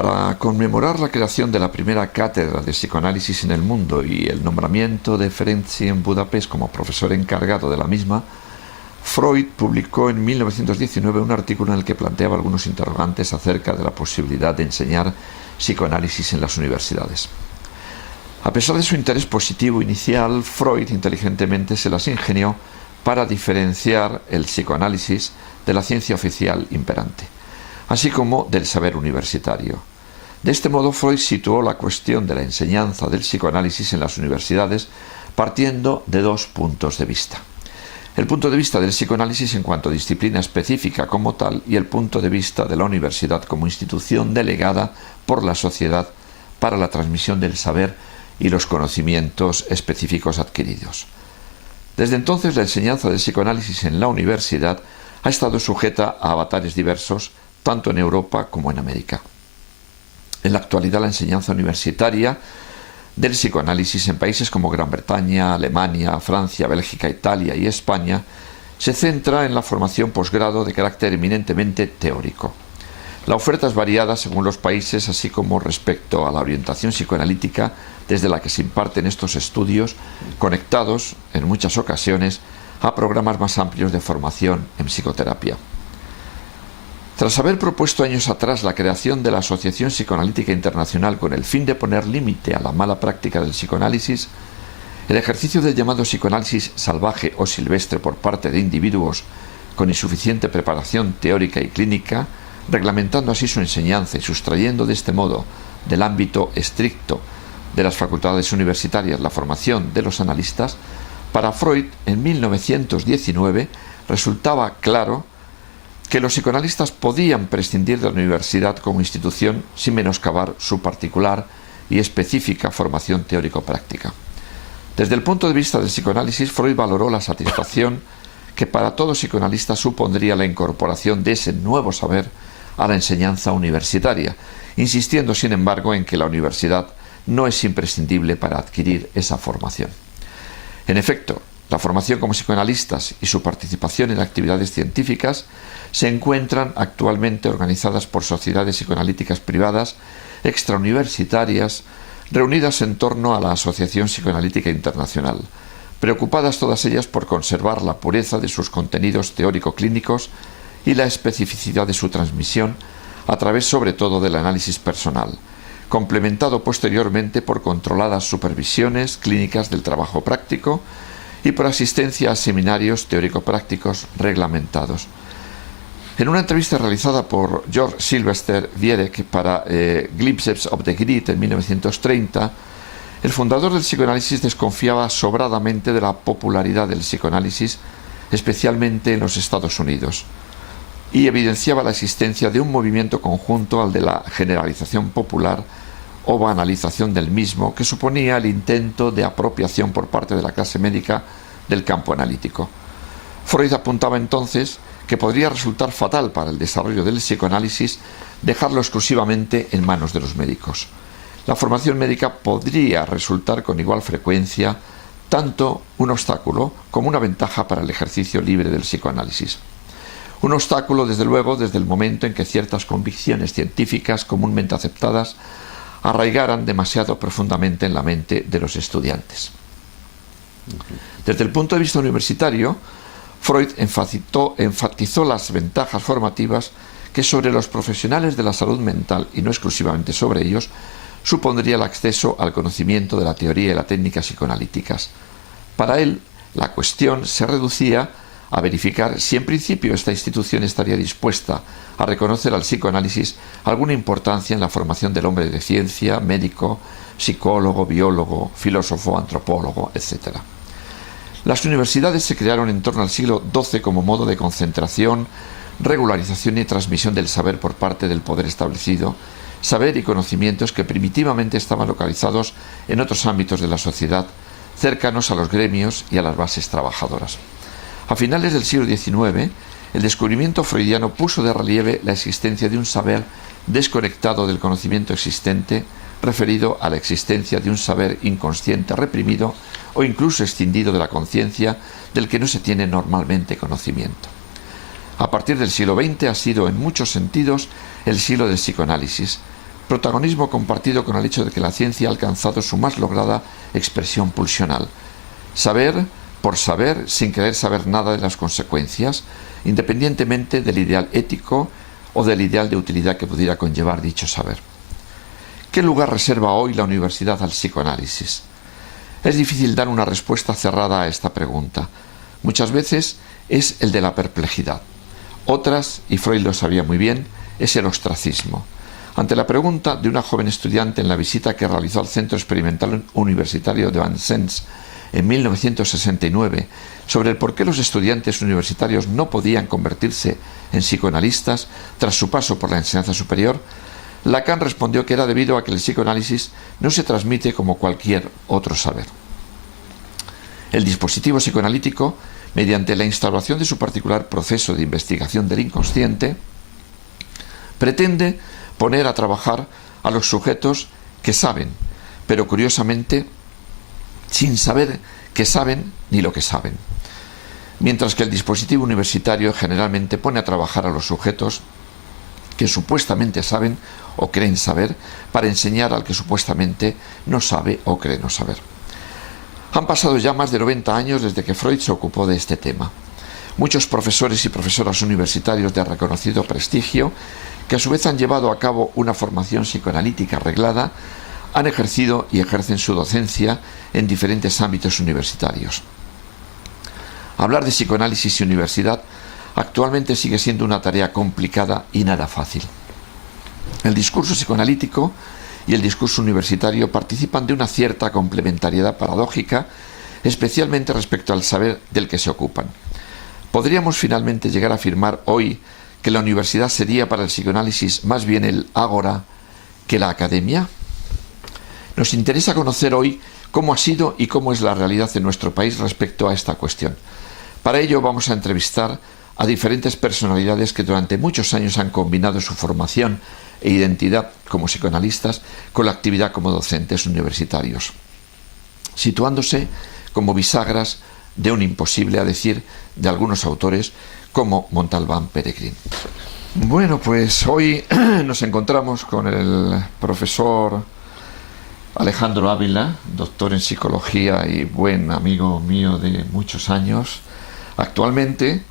Para conmemorar la creación de la primera cátedra de psicoanálisis en el mundo y el nombramiento de Ferenczi en Budapest como profesor encargado de la misma, Freud publicó en 1919 un artículo en el que planteaba algunos interrogantes acerca de la posibilidad de enseñar psicoanálisis en las universidades. A pesar de su interés positivo inicial, Freud inteligentemente se las ingenió para diferenciar el psicoanálisis de la ciencia oficial imperante, así como del saber universitario. De este modo, Freud situó la cuestión de la enseñanza del psicoanálisis en las universidades partiendo de dos puntos de vista. El punto de vista del psicoanálisis en cuanto a disciplina específica como tal y el punto de vista de la universidad como institución delegada por la sociedad para la transmisión del saber y los conocimientos específicos adquiridos. Desde entonces, la enseñanza del psicoanálisis en la universidad ha estado sujeta a avatares diversos, tanto en Europa como en América. En la actualidad, la enseñanza universitaria del psicoanálisis en países como Gran Bretaña, Alemania, Francia, Bélgica, Italia y España se centra en la formación posgrado de carácter eminentemente teórico. La oferta es variada según los países, así como respecto a la orientación psicoanalítica desde la que se imparten estos estudios, conectados, en muchas ocasiones, a programas más amplios de formación en psicoterapia. Tras haber propuesto años atrás la creación de la Asociación Psicoanalítica Internacional con el fin de poner límite a la mala práctica del psicoanálisis, el ejercicio del llamado psicoanálisis salvaje o silvestre por parte de individuos con insuficiente preparación teórica y clínica, reglamentando así su enseñanza y sustrayendo de este modo del ámbito estricto de las facultades universitarias la formación de los analistas, para Freud en 1919 resultaba claro que los psicoanalistas podían prescindir de la universidad como institución sin menoscabar su particular y específica formación teórico-práctica. Desde el punto de vista del psicoanálisis, Freud valoró la satisfacción que para todo psicoanalista supondría la incorporación de ese nuevo saber a la enseñanza universitaria, insistiendo sin embargo en que la universidad no es imprescindible para adquirir esa formación. En efecto, la formación como psicoanalistas y su participación en actividades científicas se encuentran actualmente organizadas por sociedades psicoanalíticas privadas extrauniversitarias reunidas en torno a la Asociación Psicoanalítica Internacional, preocupadas todas ellas por conservar la pureza de sus contenidos teórico-clínicos y la especificidad de su transmisión a través sobre todo del análisis personal, complementado posteriormente por controladas supervisiones clínicas del trabajo práctico y por asistencia a seminarios teórico-prácticos reglamentados. En una entrevista realizada por George Sylvester Wiereck para Glimpses of the Grid en 1930, el fundador del psicoanálisis desconfiaba sobradamente de la popularidad del psicoanálisis, especialmente en los Estados Unidos, y evidenciaba la existencia de un movimiento conjunto al de la generalización popular o banalización del mismo, que suponía el intento de apropiación por parte de la clase médica del campo analítico. Freud apuntaba entonces que podría resultar fatal para el desarrollo del psicoanálisis dejarlo exclusivamente en manos de los médicos. La formación médica podría resultar con igual frecuencia tanto un obstáculo como una ventaja para el ejercicio libre del psicoanálisis. Un obstáculo, desde luego, desde el momento en que ciertas convicciones científicas comúnmente aceptadas arraigaran demasiado profundamente en la mente de los estudiantes. Desde el punto de vista universitario, Freud enfatizó las ventajas formativas que sobre los profesionales de la salud mental, y no exclusivamente sobre ellos, supondría el acceso al conocimiento de la teoría y la técnica psicoanalíticas. Para él, la cuestión se reducía a verificar si en principio esta institución estaría dispuesta a reconocer al psicoanálisis alguna importancia en la formación del hombre de ciencia, médico, psicólogo, biólogo, filósofo, antropólogo, etc. Las universidades se crearon en torno al siglo XII como modo de concentración, regularización y transmisión del saber por parte del poder establecido, saber y conocimientos que primitivamente estaban localizados en otros ámbitos de la sociedad, cercanos a los gremios y a las bases trabajadoras. A finales del siglo XIX, el descubrimiento freudiano puso de relieve la existencia de un saber desconectado del conocimiento existente, referido a la existencia de un saber inconsciente reprimido o incluso escindido de la conciencia del que no se tiene normalmente conocimiento. A partir del siglo XX ha sido en muchos sentidos el siglo del psicoanálisis, protagonismo compartido con el hecho de que la ciencia ha alcanzado su más lograda expresión pulsional. Saber por saber, sin querer saber nada de las consecuencias, independientemente del ideal ético o del ideal de utilidad que pudiera conllevar dicho saber. ¿Qué lugar reserva hoy la universidad al psicoanálisis? Es difícil dar una respuesta cerrada a esta pregunta. Muchas veces es el de la perplejidad. Otras, y Freud lo sabía muy bien, es el ostracismo. Ante la pregunta de una joven estudiante en la visita que realizó al Centro Experimental Universitario de Vincennes en 1969 sobre el por qué los estudiantes universitarios no podían convertirse en psicoanalistas tras su paso por la enseñanza superior, Lacan respondió que era debido a que el psicoanálisis no se transmite como cualquier otro saber. El dispositivo psicoanalítico, mediante la instauración de su particular proceso de investigación del inconsciente, pretende poner a trabajar a los sujetos que saben, pero curiosamente sin saber que saben ni lo que saben. Mientras que el dispositivo universitario generalmente pone a trabajar a los sujetos que supuestamente saben o creen saber para enseñar al que supuestamente no sabe o cree no saber. Han pasado ya más de 90 años desde que Freud se ocupó de este tema. Muchos profesores y profesoras universitarios de reconocido prestigio, que a su vez han llevado a cabo una formación psicoanalítica reglada, han ejercido y ejercen su docencia en diferentes ámbitos universitarios. Hablar de psicoanálisis y universidad actualmente sigue siendo una tarea complicada y nada fácil. El discurso psicoanalítico y el discurso universitario participan de una cierta complementariedad paradójica, especialmente respecto al saber del que se ocupan. ¿Podríamos finalmente llegar a afirmar hoy que la universidad sería para el psicoanálisis más bien el ágora que la academia? Nos interesa conocer hoy cómo ha sido y cómo es la realidad en nuestro país respecto a esta cuestión. Para ello vamos a entrevistar a diferentes personalidades que durante muchos años han combinado su formación e identidad como psicoanalistas con la actividad como docentes universitarios, situándose como bisagras de un imposible, a decir de algunos autores como Montalbán Peregrín. Bueno, pues hoy nos encontramos con el profesor Alejandro Ávila, doctor en psicología y buen amigo mío de muchos años. Actualmente,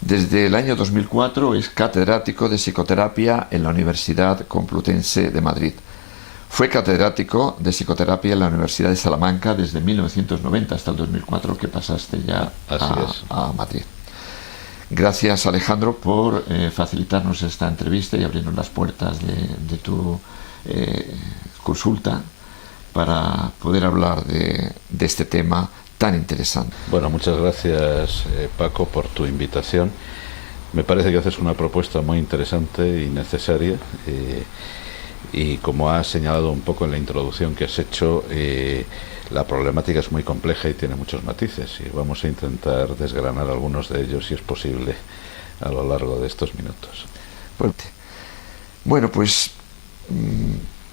desde el año 2004, es catedrático de psicoterapia en la Universidad Complutense de Madrid. Fue catedrático de psicoterapia en la Universidad de Salamanca desde 1990 hasta el 2004, que pasaste ya a Madrid. Gracias, Alejandro, por facilitarnos esta entrevista y abrirnos las puertas de tu consulta para poder hablar de este tema tan interesante. Bueno, muchas gracias, Paco, por tu invitación. Me parece que haces una propuesta muy interesante y necesaria, y como has señalado un poco en la introducción que has hecho, la problemática es muy compleja y tiene muchos matices, y vamos a intentar desgranar algunos de ellos, si es posible, a lo largo de estos minutos. Bueno, pues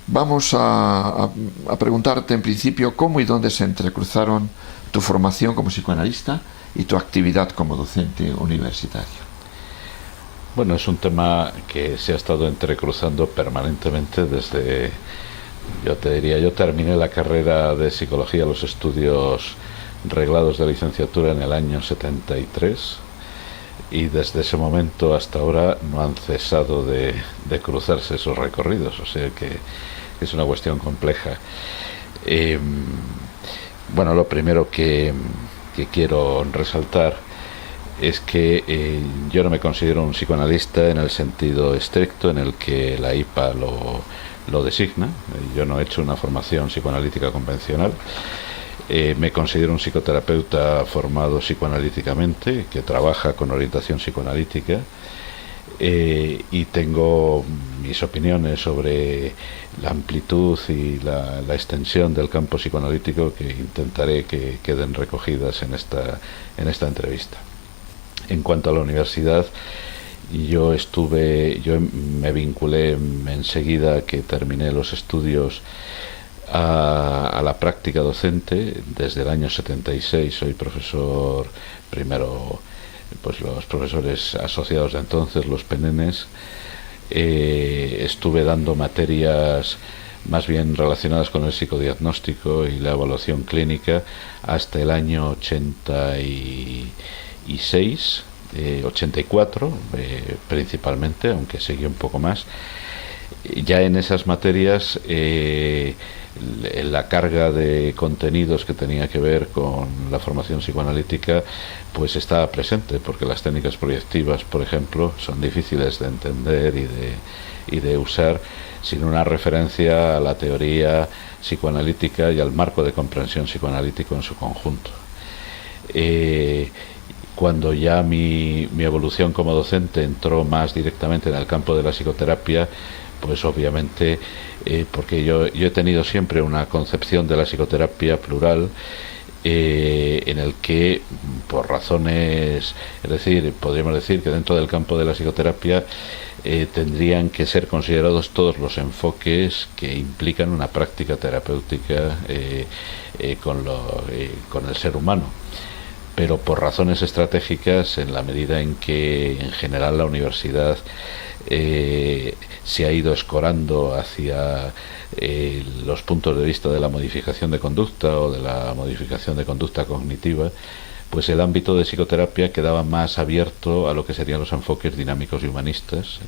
vamos a preguntarte en principio cómo y dónde se entrecruzaron tu formación como psicoanalista y tu actividad como docente universitario. Bueno, es un tema que se ha estado entrecruzando permanentemente desde, yo te diría, yo terminé la carrera de psicología, los estudios reglados de licenciatura en el año 73, y desde ese momento hasta ahora no han cesado de cruzarse esos recorridos, o sea que es una cuestión compleja. Bueno, lo primero que quiero resaltar es que yo no me considero un psicoanalista en el sentido estricto en el que la IPA lo designa. Yo no he hecho una formación psicoanalítica convencional. Me considero un psicoterapeuta formado psicoanalíticamente, que trabaja con orientación psicoanalítica, y tengo mis opiniones sobre la amplitud y la extensión del campo psicoanalítico que intentaré que queden recogidas en esta entrevista. En cuanto a la universidad, yo me vinculé enseguida que terminé los estudios a la práctica docente. Desde el año 76 soy profesor, primero pues los profesores asociados de entonces, los penenes, estuve dando materias más bien relacionadas con el psicodiagnóstico y la evaluación clínica hasta el año 86, 84 principalmente, aunque seguí un poco más. Ya en esas materias la carga de contenidos que tenía que ver con la formación psicoanalítica pues estaba presente, porque las técnicas proyectivas, por ejemplo, son difíciles de entender y de usar sin una referencia a la teoría psicoanalítica y al marco de comprensión psicoanalítico en su conjunto. Cuando ya mi evolución como docente entró más directamente en el campo de la psicoterapia, pues obviamente, porque yo he tenido siempre una concepción de la psicoterapia plural, en el que, por razones, es decir, podríamos decir que dentro del campo de la psicoterapia tendrían que ser considerados todos los enfoques que implican una práctica terapéutica con el ser humano. Pero por razones estratégicas, en la medida en que en general la universidad se ha ido escorando hacia los puntos de vista de la modificación de conducta o de la modificación de conducta cognitiva, pues el ámbito de psicoterapia quedaba más abierto a lo que serían los enfoques dinámicos y humanistas,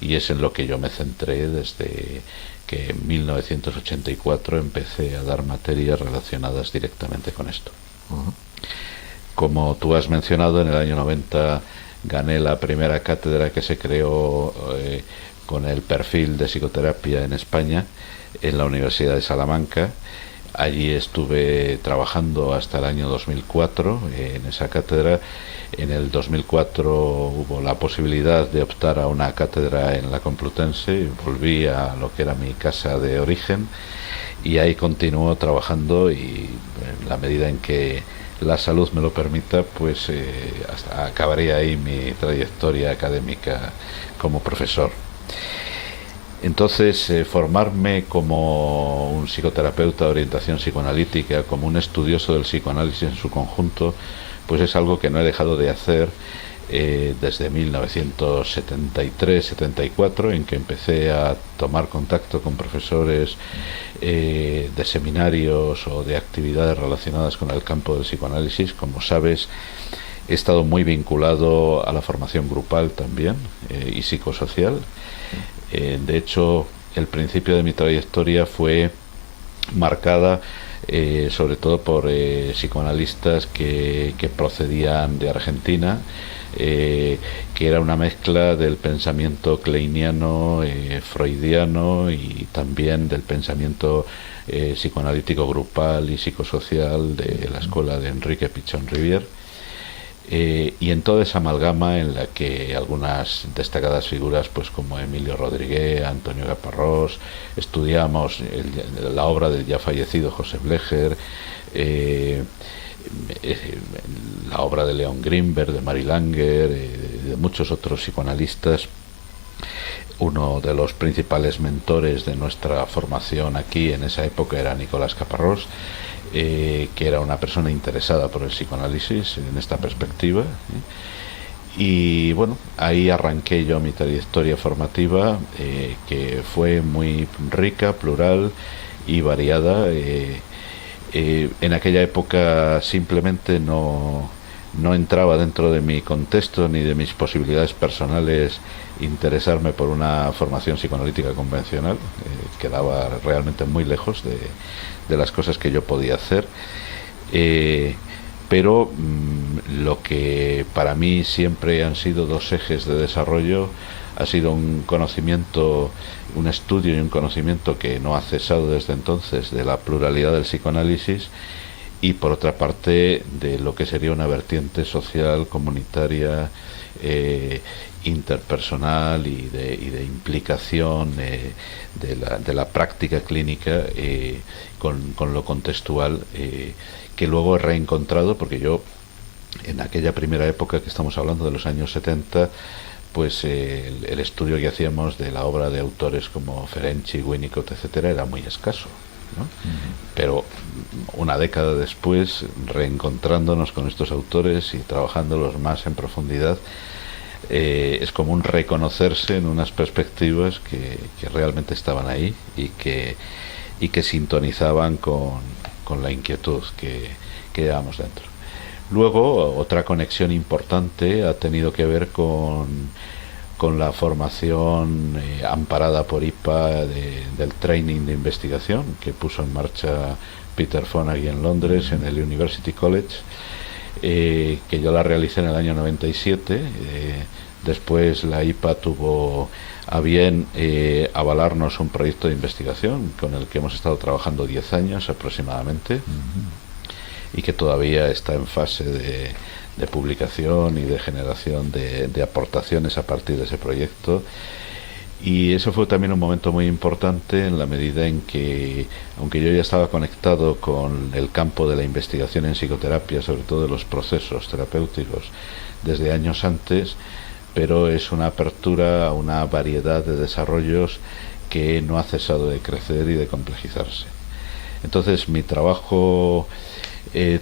y es en lo que yo me centré desde que en 1984 empecé a dar materias relacionadas directamente con esto. Uh-huh. Como tú has mencionado, en el año 90 gané la primera cátedra que se creó con el perfil de psicoterapia en España, en la Universidad de Salamanca. Allí estuve trabajando hasta el año 2004 en esa cátedra. En el 2004 hubo la posibilidad de optar a una cátedra en la Complutense, volví a lo que era mi casa de origen y ahí continúo trabajando, y en la medida en que la salud me lo permita, pues hasta acabaré ahí mi trayectoria académica como profesor. Entonces, formarme como un psicoterapeuta de orientación psicoanalítica, como un estudioso del psicoanálisis en su conjunto, pues es algo que no he dejado de hacer desde 1973-74, en que empecé a tomar contacto con profesores de seminarios o de actividades relacionadas con el campo del psicoanálisis. Como sabes, he estado muy vinculado a la formación grupal también y psicosocial. De hecho, el principio de mi trayectoria fue marcada sobre todo por psicoanalistas que procedían de Argentina, que era una mezcla del pensamiento kleiniano, freudiano, y también del pensamiento psicoanalítico grupal y psicosocial de la escuela de Enrique Pichon Rivière. Y en toda esa amalgama en la que algunas destacadas figuras, pues como Emilio Rodríguez, Antonio Gaparrós, estudiamos la obra del ya fallecido José Blecher, la obra de Leon Greenberg, de Mary Langer, de muchos otros psicoanalistas. Uno de los principales mentores de nuestra formación aquí en esa época era Nicolás Caparrós, que era una persona interesada por el psicoanálisis en esta perspectiva. Y bueno, ahí arranqué yo mi trayectoria formativa, que fue muy rica, plural y variada. En aquella época simplemente no entraba dentro de mi contexto ni de mis posibilidades personales interesarme por una formación psicoanalítica convencional. Quedaba realmente muy lejos de las cosas que yo podía hacer, pero lo que para mí siempre han sido dos ejes de desarrollo ha sido un conocimiento, un estudio y un conocimiento que no ha cesado desde entonces de la pluralidad del psicoanálisis, y por otra parte de lo que sería una vertiente social, comunitaria, interpersonal y de implicación de la práctica clínica con lo contextual, que luego he reencontrado, porque yo en aquella primera época que estamos hablando de los años 70, pues el estudio que hacíamos de la obra de autores como Ferenczi, Winnicott, etcétera, era muy escaso, ¿no? Pero una década después, reencontrándonos con estos autores y trabajándolos más en profundidad, es como un reconocerse en unas perspectivas que realmente estaban ahí y que sintonizaban con la inquietud que llevamos dentro. Luego, otra conexión importante ha tenido que ver con la formación amparada por IPA del training de investigación que puso en marcha Peter Fonagy en Londres, en el University College, que yo la realicé en el año 97. Después la IPA tuvo a bien avalarnos un proyecto de investigación con el que hemos estado trabajando 10 años aproximadamente y que todavía está en fase de publicación y de generación de aportaciones a partir de ese proyecto. Y eso fue también un momento muy importante en la medida en que, aunque yo ya estaba conectado con el campo de la investigación en psicoterapia, sobre todo de los procesos terapéuticos, desde años antes, pero es una apertura a una variedad de desarrollos que no ha cesado de crecer y de complejizarse. Entonces mi trabajo,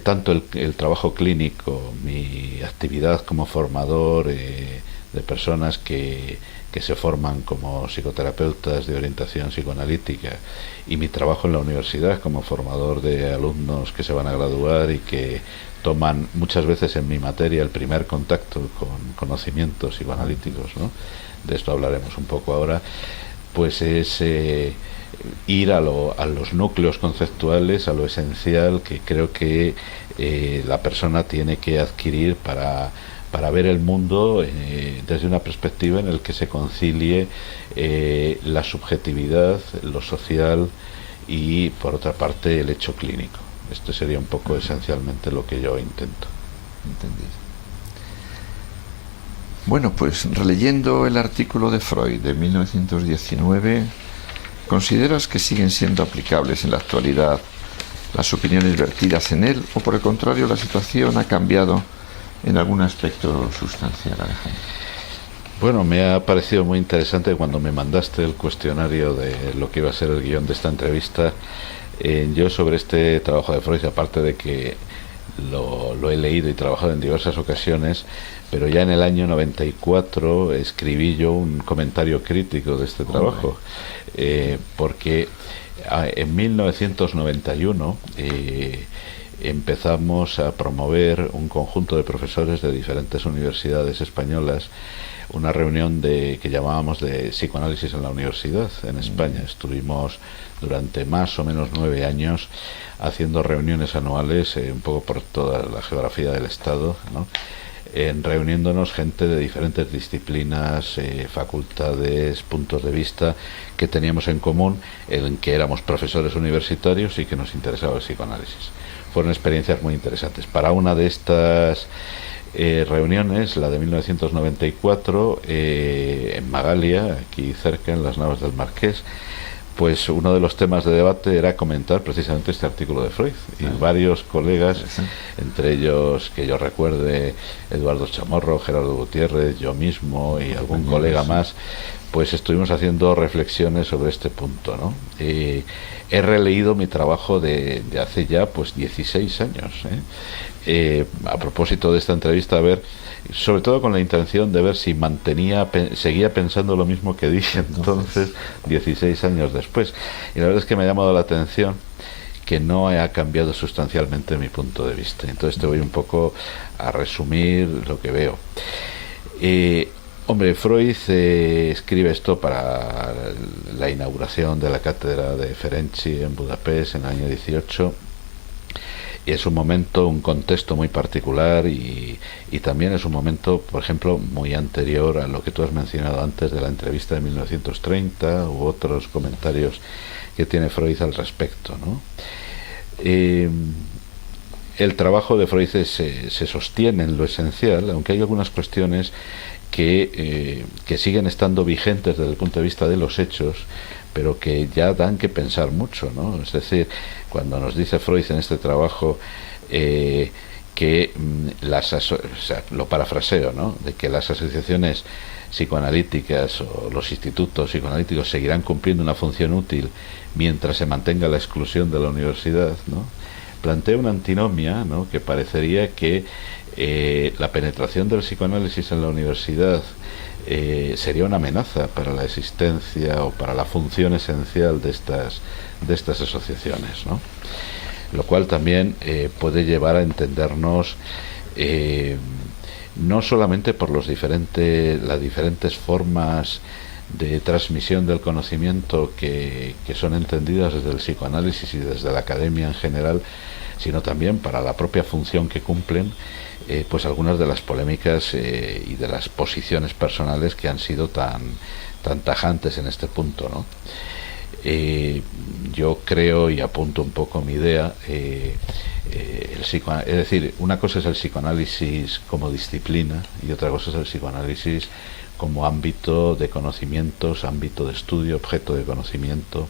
tanto el trabajo clínico, mi actividad como formador de personas que se forman como psicoterapeutas de orientación psicoanalítica, y mi trabajo en la universidad como formador de alumnos que se van a graduar y que toman muchas veces en mi materia el primer contacto con conocimientos psicoanalíticos, ¿no? De esto hablaremos un poco ahora. Pues es ir a los núcleos conceptuales, a lo esencial que creo que la persona tiene que adquirir para ver el mundo desde una perspectiva en la que se concilie la subjetividad, lo social y, por otra parte, el hecho clínico. Esto sería un poco esencialmente lo que yo intento. Entendido. Bueno, pues releyendo el artículo de Freud de 1919, ¿consideras que siguen siendo aplicables en la actualidad las opiniones vertidas en él, o por el contrario la situación ha cambiado en algún aspecto sustancial, Alejandro? Bueno, me ha parecido muy interesante cuando me mandaste el cuestionario de lo que iba a ser el guión de esta entrevista. Yo sobre este trabajo de Freud, aparte de que lo he leído y trabajado en diversas ocasiones, pero ya en el año 94 escribí yo un comentario crítico de este trabajo, porque en 1991 empezamos a promover un conjunto de profesores de diferentes universidades españolas una reunión que llamábamos de psicoanálisis en la universidad en España. Estuvimos durante más o menos 9 años haciendo reuniones anuales un poco por toda la geografía del estado, ¿no? Reuniéndonos gente de diferentes disciplinas, facultades, puntos de vista que teníamos en común, en que éramos profesores universitarios y que nos interesaba el psicoanálisis. Fueron experiencias muy interesantes. Para una de estas reuniones, la de 1994, en Magalia, aquí cerca, en las Navas del Marqués, pues uno de los temas de debate era comentar precisamente este artículo de Freud, y varios colegas, entre ellos, que yo recuerde, Eduardo Chamorro, Gerardo Gutiérrez, yo mismo y algún colega más, pues estuvimos haciendo reflexiones sobre este punto, ¿no? He releído mi trabajo de hace ya pues 16 años, a propósito de esta entrevista, a ver, sobre todo con la intención de ver si seguía pensando lo mismo que dije entonces 16 años después, y la verdad es que me ha llamado la atención que no ha cambiado sustancialmente mi punto de vista. Entonces te voy un poco a resumir lo que veo. Hombre, Freud escribe esto para la inauguración de la cátedra de Ferenczi en Budapest en el año 18, y es un momento, un contexto muy particular, y también es un momento, por ejemplo, muy anterior a lo que tú has mencionado antes de la entrevista de 1930 u otros comentarios que tiene Freud al respecto, ¿no? El trabajo de Freud se sostiene en lo esencial, aunque hay algunas cuestiones que siguen estando vigentes desde el punto de vista de los hechos, pero que ya dan que pensar mucho, ¿no? Es decir, cuando nos dice Freud en este trabajo que lo parafraseo, ¿no?, de que las asociaciones psicoanalíticas o los institutos psicoanalíticos seguirán cumpliendo una función útil mientras se mantenga la exclusión de la universidad, ¿no?, plantea una antinomia, ¿no?, que parecería que la penetración del psicoanálisis en la universidad sería una amenaza para la existencia o para la función esencial de estas asociaciones, ¿no? Lo cual también puede llevar a entendernos no solamente por las diferentes formas de transmisión del conocimiento que son entendidas desde el psicoanálisis y desde la academia en general, sino también para la propia función que cumplen, pues algunas de las polémicas y de las posiciones personales que han sido tan tajantes en este punto, ¿no? Yo creo, y apunto un poco mi idea, es decir, una cosa es el psicoanálisis como disciplina y otra cosa es el psicoanálisis como ámbito de conocimientos, ámbito de estudio, objeto de conocimiento.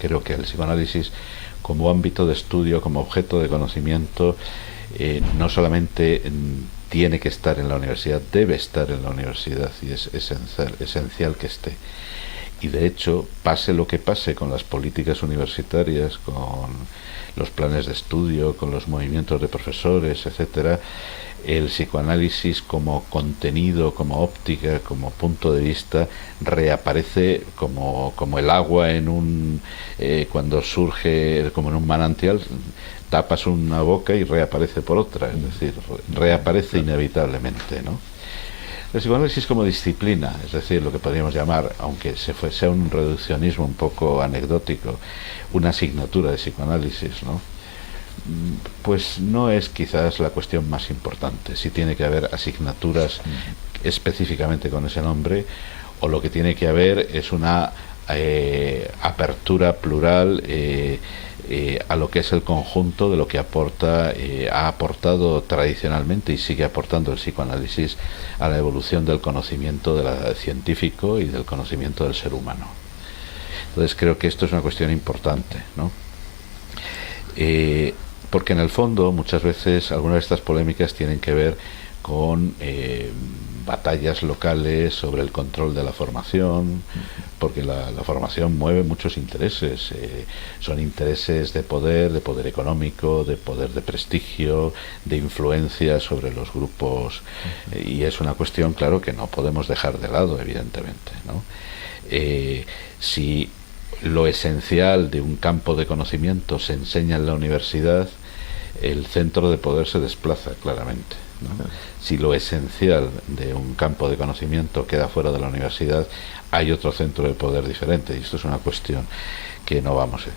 Creo que el psicoanálisis como ámbito de estudio, como objeto de conocimiento, no solamente tiene que estar en la universidad, debe estar en la universidad, y es esencial que esté. Y de hecho, pase lo que pase con las políticas universitarias, con los planes de estudio, con los movimientos de profesores, etcétera, el psicoanálisis como contenido, como óptica, como punto de vista, reaparece como el agua en cuando surge como en un manantial. Tapas una boca y reaparece por otra, es decir, reaparece inevitablemente, ¿no? El psicoanálisis como disciplina, es decir, lo que podríamos llamar, aunque sea un reduccionismo un poco anecdótico, una asignatura de psicoanálisis, ¿no? Pues no es quizás la cuestión más importante, si tiene que haber asignaturas específicamente con ese nombre, o lo que tiene que haber es una apertura plural a lo que es el conjunto de lo que ha aportado tradicionalmente y sigue aportando el psicoanálisis a la evolución del conocimiento científico y del conocimiento del ser humano. Entonces creo que esto es una cuestión importante, ¿no? Porque en el fondo muchas veces algunas de estas polémicas tienen que ver con batallas locales sobre el control de la formación, porque la formación mueve muchos intereses, son intereses de poder económico, de poder de prestigio, de influencia sobre los grupos, y es una cuestión, claro, que no podemos dejar de lado, evidentemente, ¿no? Si lo esencial de un campo de conocimiento se enseña en la universidad, el centro de poder se desplaza claramente, ¿no? Si lo esencial de un campo de conocimiento queda fuera de la universidad, hay otro centro de poder diferente, y esto es una cuestión que no vamos a...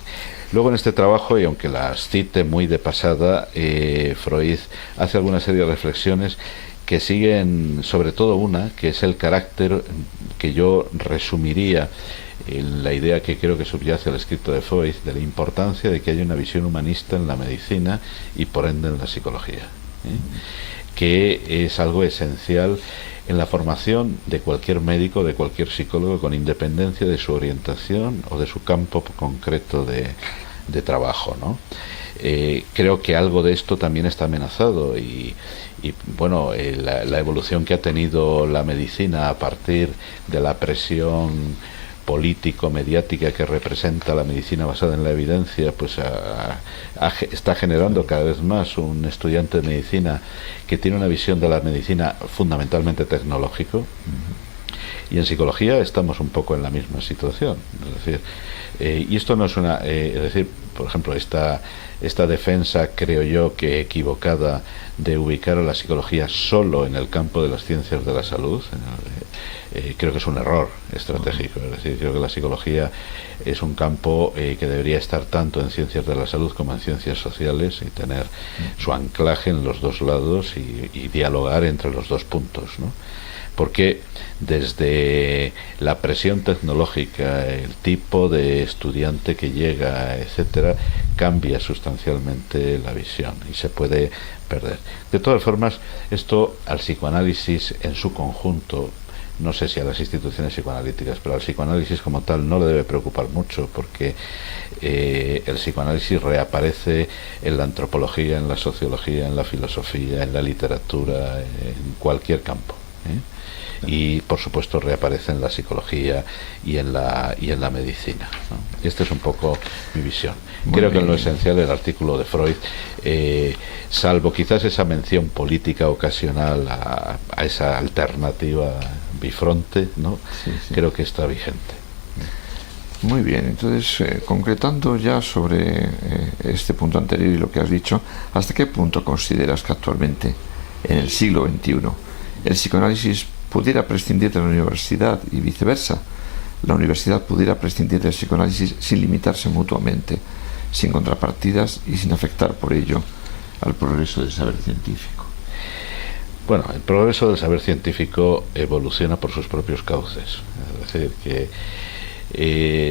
Luego en este trabajo, y aunque las cite muy de pasada, Freud hace alguna serie de reflexiones que siguen, sobre todo una, que es el carácter que yo resumiría en la idea que creo que subyace al escrito de Freud, de la importancia de que haya una visión humanista en la medicina y por ende en la psicología, que es algo esencial en la formación de cualquier médico, de cualquier psicólogo, con independencia de su orientación o de su campo concreto de trabajo, ¿no? Creo que algo de esto también está amenazado y bueno, la evolución que ha tenido la medicina a partir de la presión político-mediática que representa la medicina basada en la evidencia, pues está generando cada vez más un estudiante de medicina que tiene una visión de la medicina fundamentalmente tecnológico. Y en psicología estamos un poco en la misma situación, es decir, y esto no es es decir, por ejemplo, esta defensa, creo yo, que equivocada, de ubicar a la psicología solo en el campo de las ciencias de la salud, creo que es un error estratégico. Es decir, creo que la psicología es un campo que debería estar tanto en ciencias de la salud como en ciencias sociales y tener su anclaje en los dos lados y dialogar entre los dos puntos, ¿no? Porque desde la presión tecnológica, el tipo de estudiante que llega, etcétera, cambia sustancialmente la visión y se puede perder. De todas formas, esto al psicoanálisis en su conjunto, no sé si a las instituciones psicoanalíticas, pero al psicoanálisis como tal no le debe preocupar mucho, porque el psicoanálisis reaparece en la antropología, en la sociología, en la filosofía, en la literatura, en cualquier campo, y por supuesto reaparece en la psicología y en la medicina, ¿no? Esta es un poco mi visión. Creo que en lo esencial el artículo de Freud, salvo quizás esa mención política ocasional a esa alternativa bifronte, ¿no? Creo que está vigente. Muy bien, entonces concretando ya sobre este punto anterior y lo que has dicho, ¿hasta qué punto consideras que actualmente, en el siglo XXI, el psicoanálisis pudiera prescindir de la universidad y viceversa? La universidad pudiera prescindir del psicoanálisis sin limitarse mutuamente, sin contrapartidas y sin afectar por ello al progreso del saber científico. Bueno, el progreso del saber científico evoluciona por sus propios cauces. Es decir, que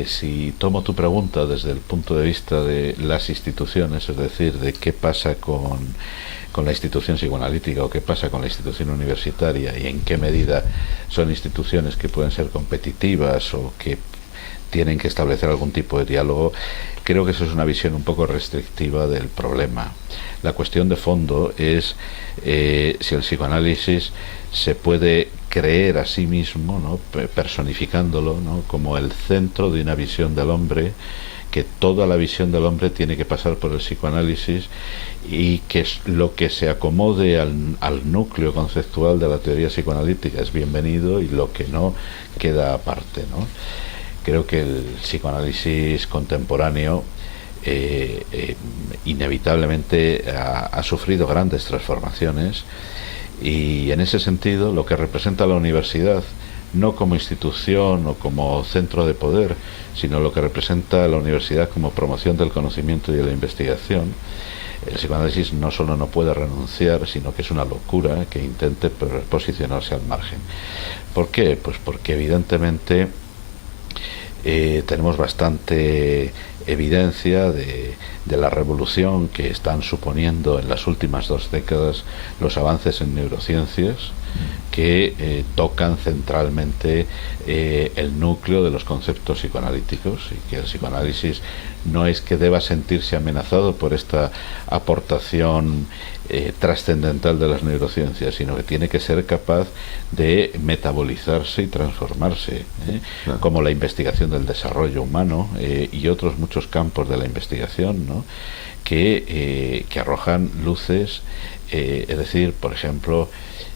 si tomo tu pregunta desde el punto de vista de las instituciones, es decir, de qué pasa con la institución psicoanalítica o qué pasa con la institución universitaria y en qué medida son instituciones que pueden ser competitivas o que tienen que establecer algún tipo de diálogo, creo que eso es una visión un poco restrictiva del problema. La cuestión de fondo es si el psicoanálisis se puede creer a sí mismo, ¿no?, personificándolo, ¿no?, como el centro de una visión del hombre, que toda la visión del hombre tiene que pasar por el psicoanálisis y que lo que se acomode al núcleo conceptual de la teoría psicoanalítica es bienvenido y lo que no queda aparte, ¿no? Creo que el psicoanálisis contemporáneo inevitablemente ha sufrido grandes transformaciones, y en ese sentido lo que representa la universidad, no como institución o como centro de poder, sino lo que representa la universidad como promoción del conocimiento y de la investigación, el psicoanálisis no solo no puede renunciar, sino que es una locura que intente posicionarse al margen. ¿Por qué? Pues porque evidentemente tenemos bastante evidencia de la revolución que están suponiendo en las últimas 2 décadas los avances en neurociencias, que tocan centralmente el núcleo de los conceptos psicoanalíticos, y que el psicoanálisis no es que deba sentirse amenazado por esta aportación trascendental de las neurociencias, sino que tiene que ser capaz de metabolizarse y transformarse, Claro. como la investigación del desarrollo humano y otros muchos campos de la investigación, ¿no?, que arrojan luces. Es decir, por ejemplo,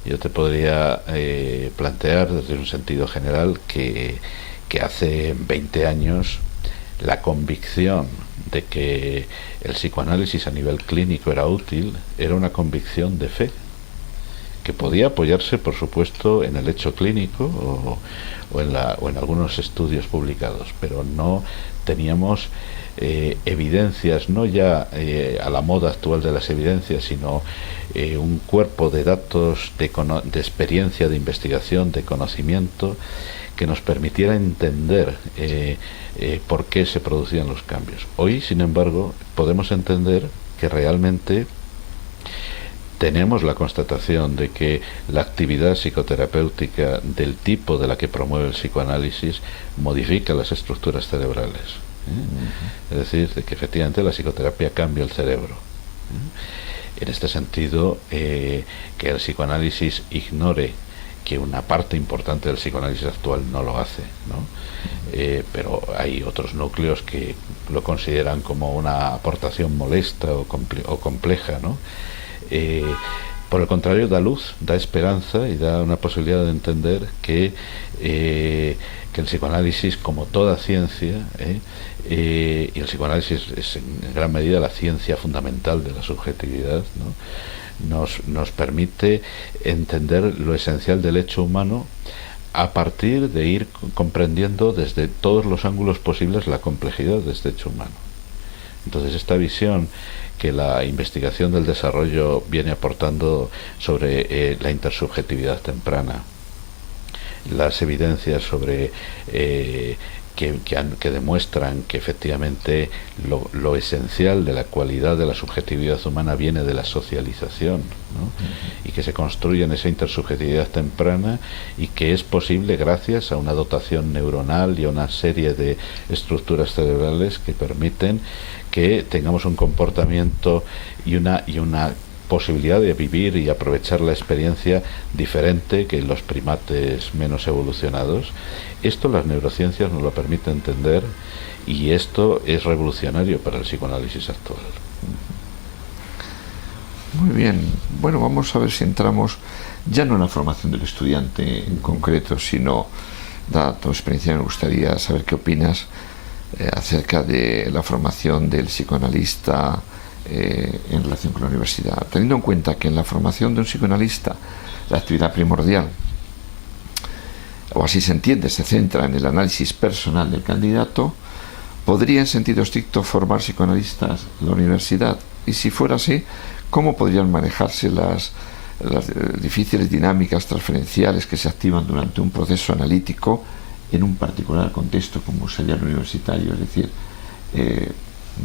yo te podría plantear desde un sentido general que hace 20 años la convicción de que el psicoanálisis a nivel clínico era útil era una convicción de fe, que podía apoyarse, por supuesto, en el hecho clínico o en algunos estudios publicados, pero no teníamos evidencias, no ya a la moda actual de las evidencias, sino un cuerpo de datos, de experiencia, de investigación, de conocimiento, que nos permitiera entender por qué se producían los cambios. Hoy, sin embargo, podemos entender que realmente tenemos la constatación de que la actividad psicoterapéutica del tipo de la que promueve el psicoanálisis modifica las estructuras cerebrales. Es decir, de que efectivamente la psicoterapia cambia el cerebro. En este sentido, que el psicoanálisis ignore que una parte importante del psicoanálisis actual no lo hace, ¿no? Pero hay otros núcleos que lo consideran como una aportación molesta o compleja, ¿no? Por el contrario, da luz, da esperanza y da una posibilidad de entender que el psicoanálisis, como toda ciencia, y el psicoanálisis es en gran medida la ciencia fundamental de la subjetividad, ¿no?, nos permite entender lo esencial del hecho humano a partir de ir comprendiendo desde todos los ángulos posibles la complejidad de este hecho humano. Entonces, esta visión que la investigación del desarrollo viene aportando sobre la intersubjetividad temprana, las evidencias sobre que demuestran que efectivamente lo esencial de la cualidad de la subjetividad humana viene de la socialización, ¿no?, y que se construye en esa intersubjetividad temprana y que es posible gracias a una dotación neuronal y a una serie de estructuras cerebrales que permiten que tengamos un comportamiento y una posibilidad de vivir y aprovechar la experiencia diferente que los primates menos evolucionados. Esto las neurociencias nos lo permiten entender, y esto es revolucionario para el psicoanálisis actual. Muy bien. Bueno, vamos a ver si entramos ya no en la formación del estudiante en concreto, sino, dada tu experiencia, me gustaría saber qué opinas acerca de la formación del psicoanalista en relación con la universidad. Teniendo en cuenta que en la formación de un psicoanalista la actividad primordial, o así se entiende, se centra en el análisis personal del candidato, ¿podría en sentido estricto formar psicoanalistas la universidad? Y si fuera así, ¿cómo podrían manejarse las difíciles dinámicas transferenciales que se activan durante un proceso analítico en un particular contexto como sería el universitario? Es decir,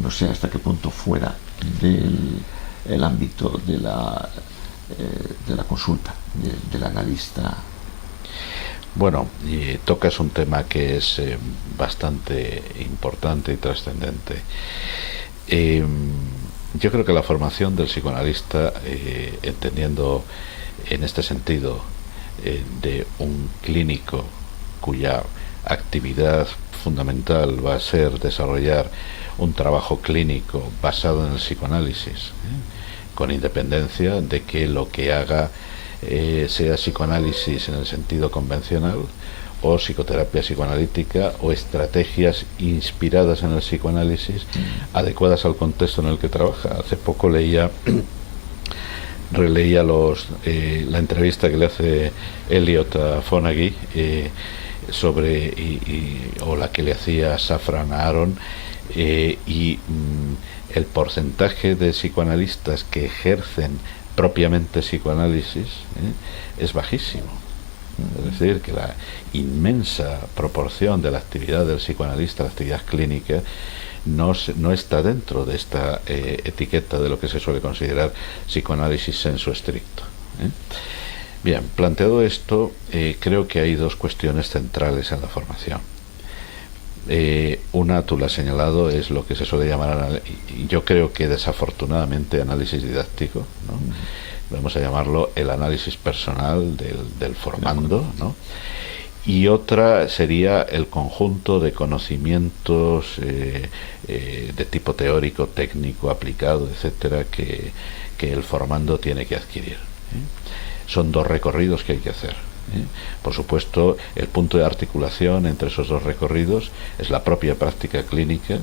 no sé hasta qué punto fuera del ámbito de la consulta del analista. Bueno, y tocas un tema que es bastante importante y trascendente. Yo creo que la formación del psicoanalista, entendiendo en este sentido de un clínico cuya actividad fundamental va a ser desarrollar un trabajo clínico basado en el psicoanálisis, con independencia de que lo que haga sea psicoanálisis en el sentido convencional, o psicoterapia psicoanalítica, o estrategias inspiradas en el psicoanálisis adecuadas al contexto en el que trabaja. Hace poco releía la entrevista que le hace Eliot a Fonagy sobre o la que le hacía Safran a Aaron, y el porcentaje de psicoanalistas que ejercen propiamente psicoanálisis es bajísimo. Es decir, que la inmensa proporción de la actividad del psicoanalista, la actividad clínica, no está dentro de esta etiqueta de lo que se suele considerar psicoanálisis sensu stricto. Bien, planteado esto, creo que hay dos cuestiones centrales en la formación. Una, tú la has señalado, es lo que se suele llamar, yo creo que desafortunadamente, análisis didáctico, ¿no? Vamos a llamarlo el análisis personal del formando, ¿no? Y otra sería el conjunto de conocimientos de tipo teórico, técnico, aplicado, etcétera, que el formando tiene que adquirir. Son dos recorridos que hay que hacer. Por supuesto, el punto de articulación entre esos dos recorridos es la propia práctica clínica,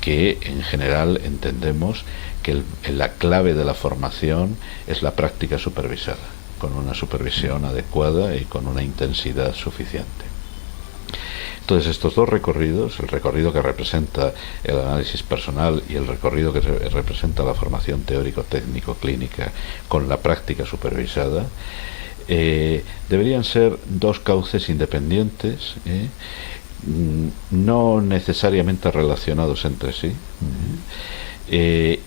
que en general entendemos que la clave de la formación es la práctica supervisada, con una supervisión adecuada y con una intensidad suficiente. Entonces, estos dos recorridos, el recorrido que representa el análisis personal y el recorrido que representa la formación teórico-técnico-clínica con la práctica supervisada, deberían ser dos cauces independientes, no necesariamente relacionados entre sí,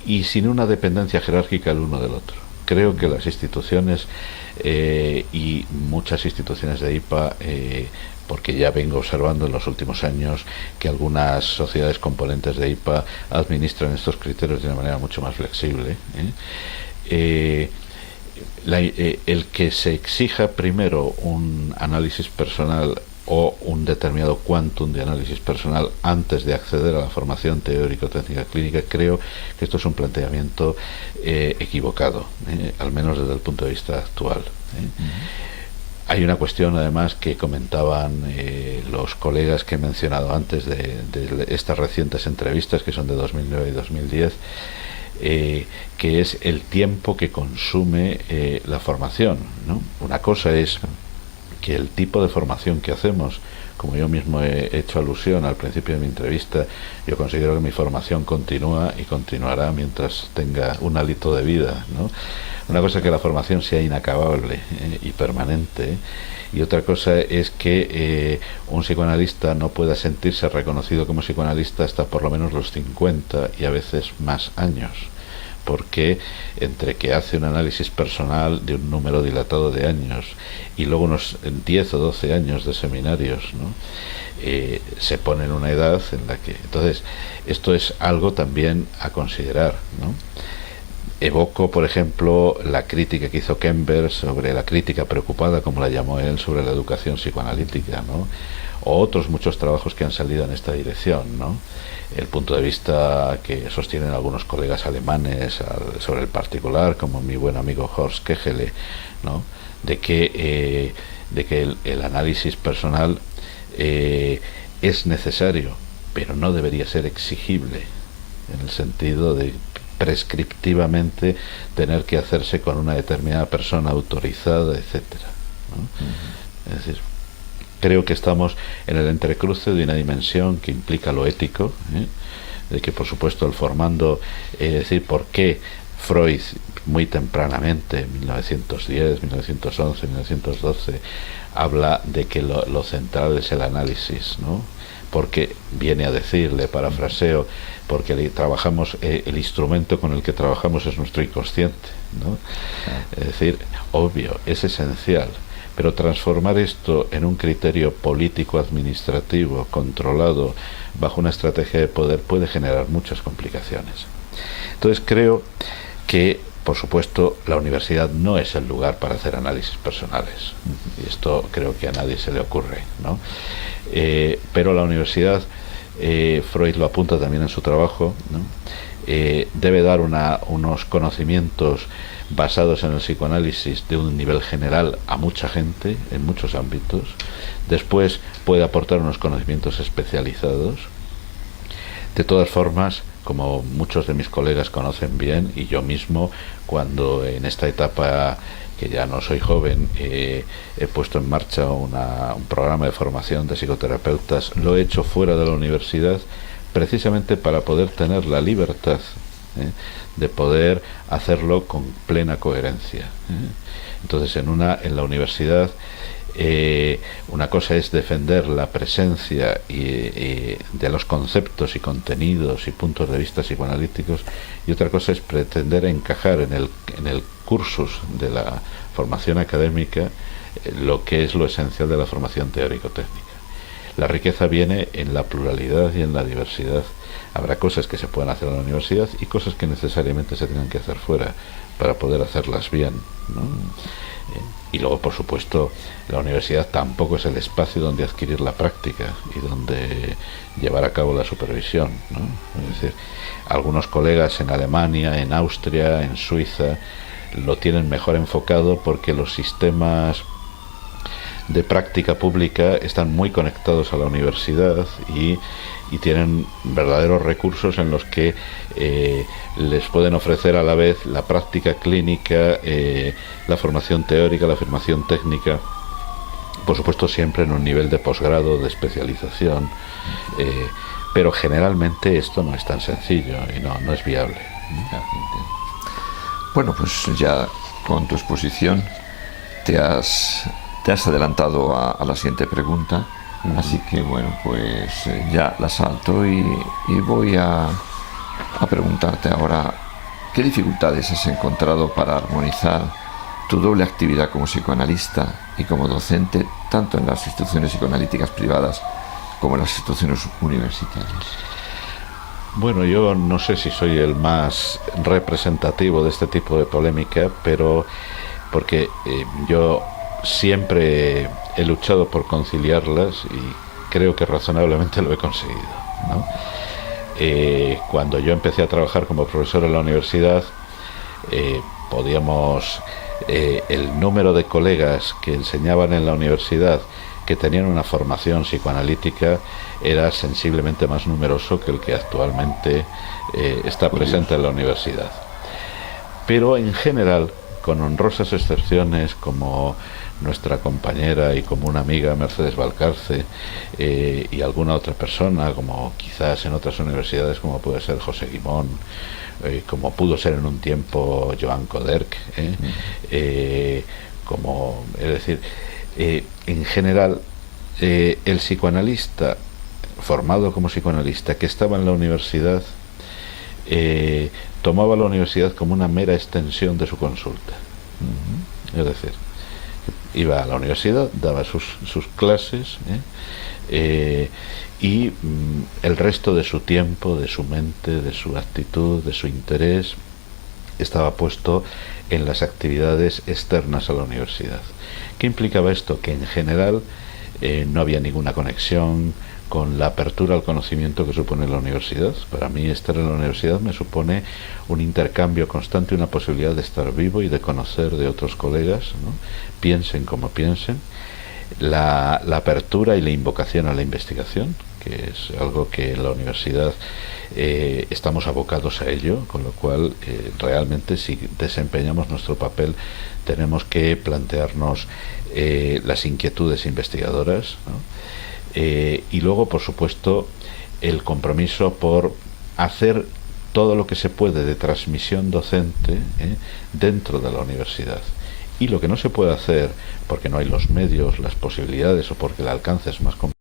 y sin una dependencia jerárquica el uno del otro. Creo que las instituciones y muchas instituciones de IPA, porque ya vengo observando en los últimos años que algunas sociedades componentes de IPA administran estos criterios de una manera mucho más flexible, el que se exija primero un análisis personal o un determinado quantum de análisis personal antes de acceder a la formación teórico-técnica clínica, creo que esto es un planteamiento equivocado, al menos desde el punto de vista actual. Hay una cuestión, además, que comentaban los colegas que he mencionado antes de estas recientes entrevistas, que son de 2009 y 2010, que es el tiempo que consume la formación, ¿no? Una cosa es que el tipo de formación que hacemos, como yo mismo he hecho alusión al principio de mi entrevista, yo considero que mi formación continúa y continuará mientras tenga un hálito de vida, ¿no? Una cosa es que la formación sea inacabable y permanente, y otra cosa es que un psicoanalista no pueda sentirse reconocido como psicoanalista hasta por lo menos los 50 y a veces más años, porque entre que hace un análisis personal de un número dilatado de años y luego unos 10 o 12 años de seminarios, ¿no? Se pone en una edad en la que... Entonces, esto es algo también a considerar, ¿no? Evoco, por ejemplo, la crítica que hizo Kemper sobre la crítica preocupada, como la llamó él, sobre la educación psicoanalítica, ¿no? O otros muchos trabajos que han salido en esta dirección, ¿no? El punto de vista que sostienen algunos colegas alemanes sobre el particular, como mi buen amigo Horst Kegele, ¿no? De que el análisis personal es necesario, pero no debería ser exigible, en el sentido de prescriptivamente tener que hacerse con una determinada persona autorizada, etcétera, ¿no? Es decir, creo que estamos en el entrecruce de una dimensión que implica lo ético, de que por supuesto el formando, es decir, por qué Freud muy tempranamente, 1910, 1911, 1912, habla de que lo central es el análisis, ¿no? Porque viene a decirle, parafraseo, porque trabajamos, el instrumento con el que trabajamos es nuestro inconsciente, ¿no? Es decir, obvio, es esencial, pero transformar esto en un criterio político administrativo controlado bajo una estrategia de poder puede generar muchas complicaciones. Entonces creo que, por supuesto, la universidad no es el lugar para hacer análisis personales, y esto creo que a nadie se le ocurre, ¿no? Pero la universidad, Freud lo apunta también en su trabajo, ¿no? Debe dar unos conocimientos basados en el psicoanálisis de un nivel general a mucha gente en muchos ámbitos. Después puede aportar unos conocimientos especializados. De todas formas, como muchos de mis colegas conocen bien, y yo mismo, cuando en esta etapa, que ya no soy joven, he puesto en marcha un programa de formación de psicoterapeutas, lo he hecho fuera de la universidad, precisamente para poder tener la libertad de poder hacerlo con plena coherencia. Entonces, en la universidad, una cosa es defender la presencia de los conceptos y contenidos y puntos de vista psicoanalíticos, y otra cosa es pretender encajar en el cursus de la formación académica lo que es lo esencial de la formación teórico-técnica. La riqueza viene en la pluralidad y en la diversidad. Habrá cosas que se pueden hacer en la universidad y cosas que necesariamente se tienen que hacer fuera para poder hacerlas bien, ¿no? Y luego, por supuesto, la universidad tampoco es el espacio donde adquirir la práctica y donde llevar a cabo la supervisión, ¿no? Es decir, algunos colegas en Alemania, en Austria, en Suiza, lo tienen mejor enfocado porque los sistemas de práctica pública están muy conectados a la universidad y tienen verdaderos recursos en los que les pueden ofrecer a la vez la práctica clínica, la formación teórica, la formación técnica, por supuesto siempre en un nivel de posgrado, de especialización, pero generalmente esto no es tan sencillo y no es viable. Bueno, pues ya con tu exposición te has adelantado a la siguiente pregunta. Así que bueno, pues ya la salto y voy a preguntarte ahora, ¿qué dificultades has encontrado para armonizar tu doble actividad como psicoanalista y como docente, tanto en las instituciones psicoanalíticas privadas como en las instituciones universitarias? Bueno, yo no sé si soy el más representativo de este tipo de polémica, pero porque yo siempre he luchado por conciliarlas y creo que razonablemente lo he conseguido, ¿no? Cuando yo empecé a trabajar como profesor en la universidad, el número de colegas que enseñaban en la universidad que tenían una formación psicoanalítica era sensiblemente más numeroso que el que actualmente está presente en la universidad. Pero en general, con honrosas excepciones como nuestra compañera y como una amiga Mercedes Valcarce, y alguna otra persona, como quizás en otras universidades como puede ser José Guimón, como pudo ser en un tiempo Joan Coderch, es decir, en general, el psicoanalista formado como psicoanalista que estaba en la universidad tomaba la universidad como una mera extensión de su consulta. Es decir, iba a la universidad, daba sus clases, y el resto de su tiempo, de su mente, de su actitud, de su interés, estaba puesto en las actividades externas a la universidad. ¿Qué implicaba esto? Que en general no había ninguna conexión con la apertura al conocimiento que supone la universidad. Para mí estar en la universidad me supone un intercambio constante, una posibilidad de estar vivo y de conocer de otros colegas, ¿no? Piensen como piensen. La apertura y la invocación a la investigación, que es algo que en la universidad estamos abocados a ello, con lo cual realmente si desempeñamos nuestro papel tenemos que plantearnos las inquietudes investigadoras, ¿no? Y luego, por supuesto, el compromiso por hacer todo lo que se puede de transmisión docente dentro de la universidad. Y lo que no se puede hacer, porque no hay los medios, las posibilidades o porque el alcance es más complicado,